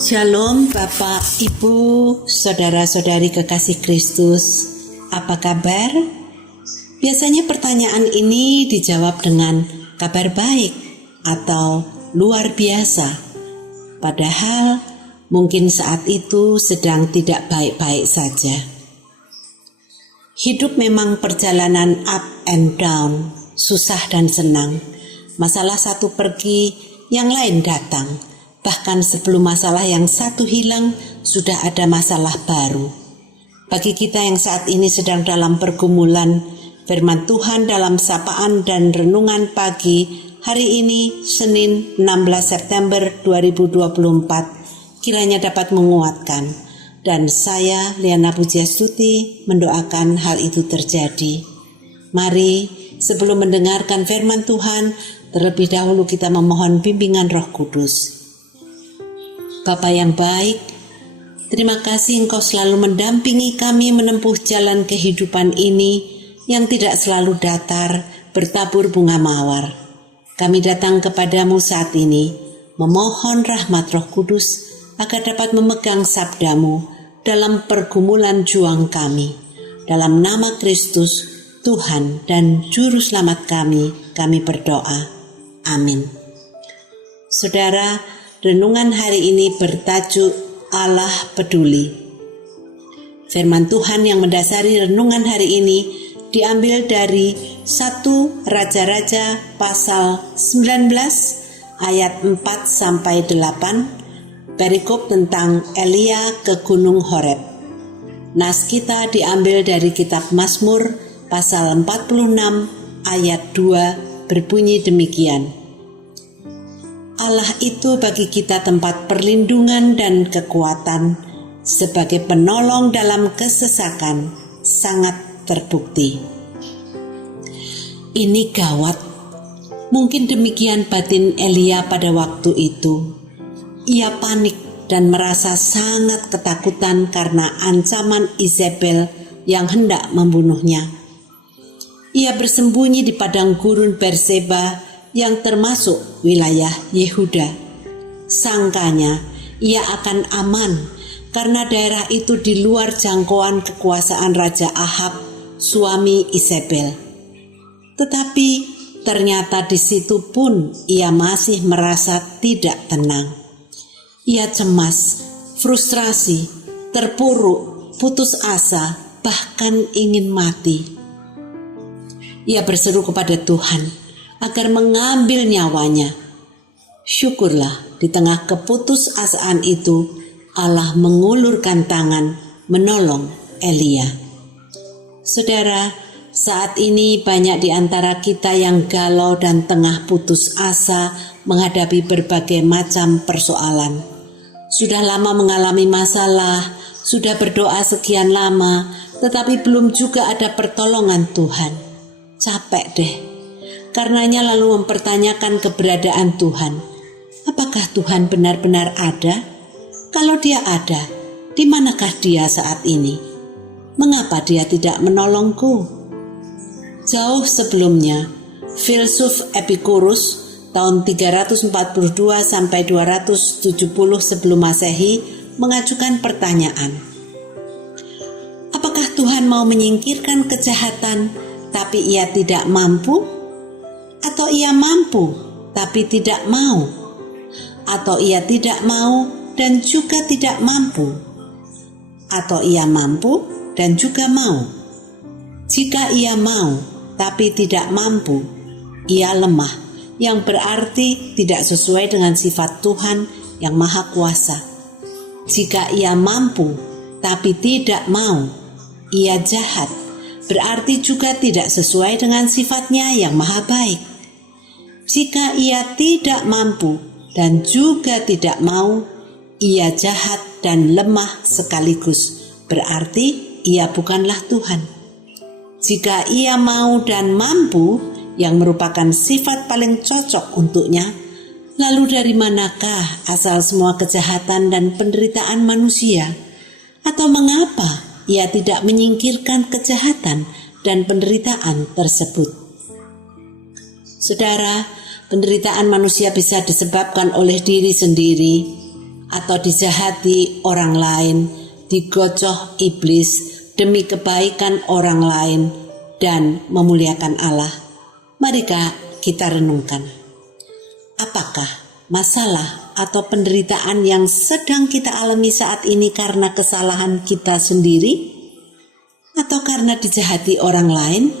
Shalom Bapak, Ibu, Saudara-saudari kekasih Kristus. Apa kabar? Biasanya pertanyaan ini dijawab dengan kabar baik atau luar biasa. Padahal mungkin saat itu sedang tidak baik-baik saja. Hidup memang perjalanan up and down, susah dan senang. Masalah satu pergi, yang lain datang. Bahkan sebelum masalah yang satu hilang, sudah ada masalah baru. Bagi kita yang saat ini sedang dalam pergumulan, firman Tuhan dalam sapaan dan renungan pagi hari ini, Senin 16 September 2024, kiranya dapat menguatkan. Dan saya, Liana Pujiastuti, mendoakan hal itu terjadi. Mari, sebelum mendengarkan firman Tuhan, terlebih dahulu kita memohon bimbingan Roh Kudus. Bapa yang baik, terima kasih Engkau selalu mendampingi kami menempuh jalan kehidupan ini yang tidak selalu datar, bertabur bunga mawar. Kami datang kepadamu saat ini, memohon rahmat Roh Kudus agar dapat memegang sabdamu dalam pergumulan juang kami. Dalam nama Kristus, Tuhan dan Juru Selamat kami berdoa. Amin. Saudara, renungan hari ini bertajuk Allah peduli. Firman Tuhan yang mendasari renungan hari ini diambil dari 1 Raja-Raja pasal 19 ayat 4-8, perikop tentang Elia ke Gunung Horeb. Nas kita diambil dari kitab Mazmur pasal 46 ayat 2 berbunyi demikian. Allah itu bagi kita tempat perlindungan dan kekuatan, sebagai penolong dalam kesesakan, sangat terbukti. Ini gawat. Mungkin demikian batin Elia pada waktu itu. Ia panik dan merasa sangat ketakutan karena ancaman Izebel yang hendak membunuhnya. Ia bersembunyi di padang gurun Berseba yang termasuk wilayah Yehuda. Sangkanya ia akan aman karena daerah itu di luar jangkauan kekuasaan Raja Ahab, suami Izebel. Tetapi ternyata di situ pun ia masih merasa tidak tenang. Ia cemas, frustrasi, terpuruk, putus asa, bahkan ingin mati. Ia berseru kepada Tuhan agar mengambil nyawanya. Syukurlah di tengah keputusasaan itu Allah mengulurkan tangan menolong Elia. Saudara, saat ini banyak di antara kita yang galau dan tengah putus asa menghadapi berbagai macam persoalan. Sudah lama mengalami masalah, sudah berdoa sekian lama, tetapi belum juga ada pertolongan Tuhan. Capek deh. Karenanya lalu mempertanyakan keberadaan Tuhan. Apakah Tuhan benar-benar ada? Kalau Dia ada, di manakah Dia saat ini? Mengapa Dia tidak menolongku? Jauh sebelumnya, filsuf Epikurus tahun 342 sampai 270 sebelum Masehi mengajukan pertanyaan. Apakah Tuhan mau menyingkirkan kejahatan tapi Ia tidak mampu? Atau Ia mampu tapi tidak mau? Atau Ia tidak mau dan juga tidak mampu? Atau Ia mampu dan juga mau? Jika Ia mau tapi tidak mampu, Ia lemah, yang berarti tidak sesuai dengan sifat Tuhan yang Maha Kuasa. Jika Ia mampu tapi tidak mau, Ia jahat, berarti juga tidak sesuai dengan sifat-Nya yang Maha Baik. Jika Ia tidak mampu dan juga tidak mau, Ia jahat dan lemah sekaligus, berarti Ia bukanlah Tuhan. Jika Ia mau dan mampu, yang merupakan sifat paling cocok untuknya, lalu dari manakah asal semua kejahatan dan penderitaan manusia? Atau mengapa Ia tidak menyingkirkan kejahatan dan penderitaan tersebut? Saudara, penderitaan manusia bisa disebabkan oleh diri sendiri atau dijahati orang lain, digocoh iblis demi kebaikan orang lain dan memuliakan Allah. Mari kita renungkan. Apakah masalah atau penderitaan yang sedang kita alami saat ini karena kesalahan kita sendiri? Atau karena dijahati orang lain?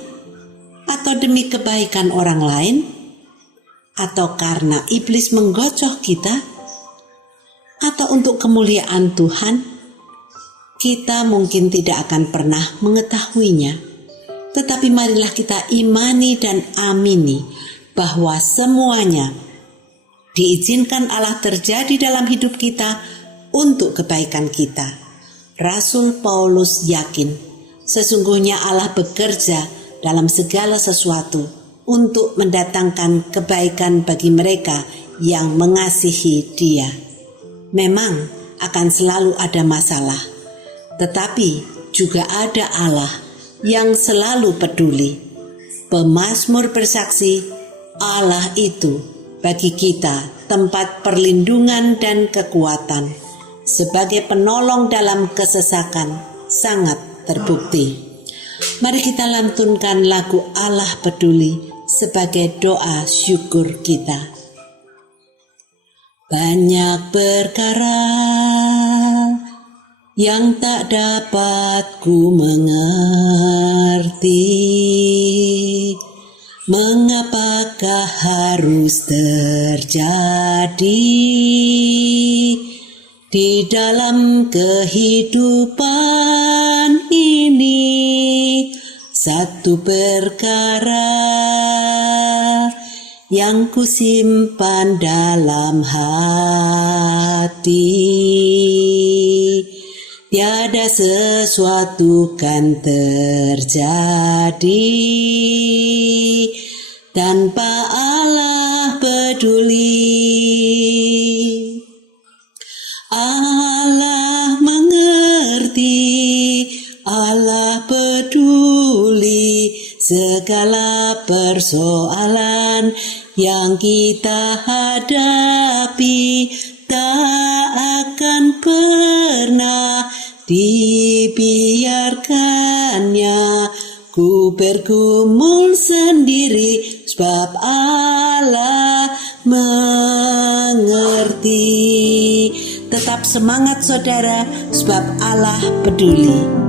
Atau demi kebaikan orang lain? Atau karena iblis menggocoh kita? Atau untuk kemuliaan Tuhan? Kita mungkin tidak akan pernah mengetahuinya. Tetapi marilah kita imani dan amini bahwa semuanya diizinkan Allah terjadi dalam hidup kita untuk kebaikan kita. Rasul Paulus yakin sesungguhnya Allah bekerja dalam segala sesuatu untuk mendatangkan kebaikan bagi mereka yang mengasihi Dia. Memang akan selalu ada masalah, tetapi juga ada Allah yang selalu peduli. Pemazmur bersaksi, Allah itu bagi kita tempat perlindungan dan kekuatan. Sebagai penolong dalam kesesakan sangat terbukti. Mari kita lantunkan lagu Allah Peduli sebagai doa syukur kita. Banyak perkara yang tak dapat ku mengerti, mengapakah harus terjadi di dalam kehidupan ini. Satu perkara yang ku simpan dalam hati, tiada sesuatu kan terjadi tanpa Allah peduli. Allah mengerti, Allah peduli segala persoalan yang kita hadapi. Tak akan pernah dibiarkannya ku bergumul sendiri, sebab Allah mengerti. Tetap semangat saudara, sebab Allah peduli.